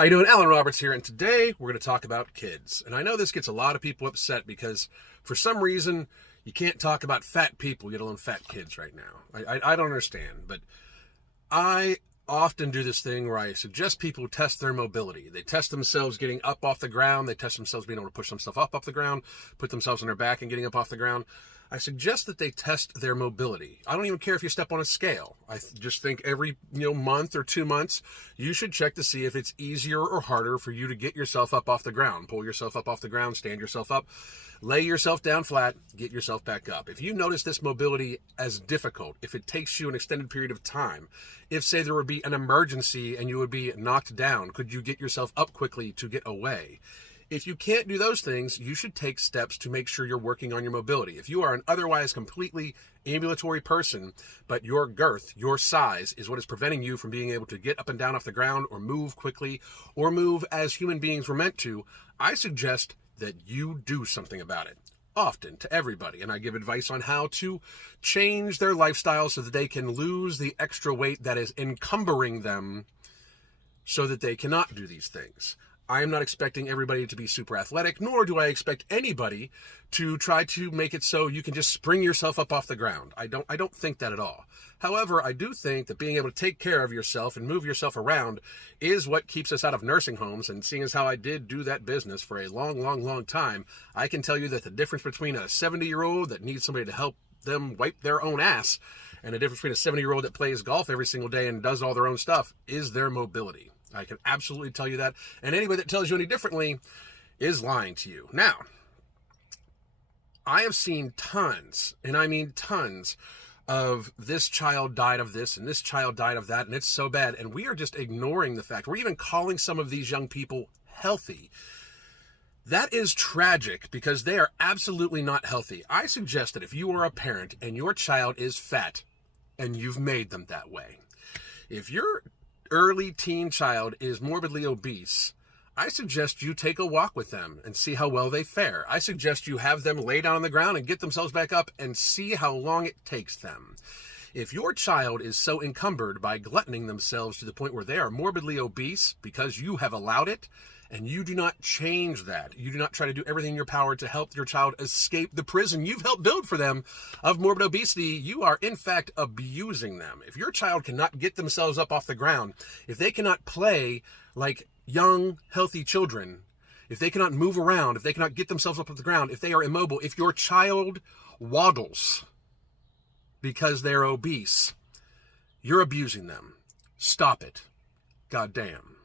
How you doing? Alan Roberts here, and today we're going to talk about kids. And I know this gets a lot of people upset because for some reason you can't talk about fat people, let alone fat kids right now. I don't understand, but I often do this thing where I suggest people test their mobility. They test themselves getting up off the ground. They test themselves being able to push themselves up off the ground, put themselves on their back and getting up off the ground. I suggest that they test their mobility. I don't even care if you step on a scale. I just think every month or 2 months, you should check to see if it's easier or harder for you to get yourself up off the ground. Pull yourself up off the ground, stand yourself up, lay yourself down flat, get yourself back up. If you notice this mobility as difficult, if it takes you an extended period of time, if, say, there would be an emergency and you would be knocked down, could you get yourself up quickly to get away? If you can't do those things, you should take steps to make sure you're working on your mobility. If you are an otherwise completely ambulatory person, but your girth, your size, is what is preventing you from being able to get up and down off the ground or move quickly or move as human beings were meant to, I suggest that you do something about it. Often to everybody, and I give advice on how to change their lifestyle so that they can lose the extra weight that is encumbering them so that they cannot do these things. I am not expecting everybody to be super athletic, nor do I expect anybody to try to make it so you can just spring yourself up off the ground. I don't think that at all. However, I do think that being able to take care of yourself and move yourself around is what keeps us out of nursing homes. And seeing as how I did do that business for a long time, I can tell you that the difference between a 70-year-old that needs somebody to help them wipe their own ass and the difference between a 70-year-old that plays golf every single day and does all their own stuff is their mobility. I can absolutely tell you that. And anybody that tells you any differently is lying to you. Now, I have seen tons, and I mean tons, of this child died of this and this child died of that, and it's so bad. And we are just ignoring the fact. We're even calling some of these young people healthy. That is tragic because they are absolutely not healthy. I suggest that if you are a parent and your child is fat and you've made them that way, if your early teen child is morbidly obese, I suggest you take a walk with them and see how well they fare. I suggest you have them lay down on the ground and get themselves back up and see how long it takes them. If your child is so encumbered by gluttoning themselves to the point where they are morbidly obese because you have allowed it, and you do not change that, you do not try to do everything in your power to help your child escape the prison you've helped build for them of morbid obesity, you are in fact abusing them. If your child cannot get themselves up off the ground, if they cannot play like young, healthy children, if they cannot move around, if they cannot get themselves up off the ground, if they are immobile, if your child waddles because they're obese, you're abusing them. Stop it. Goddamn.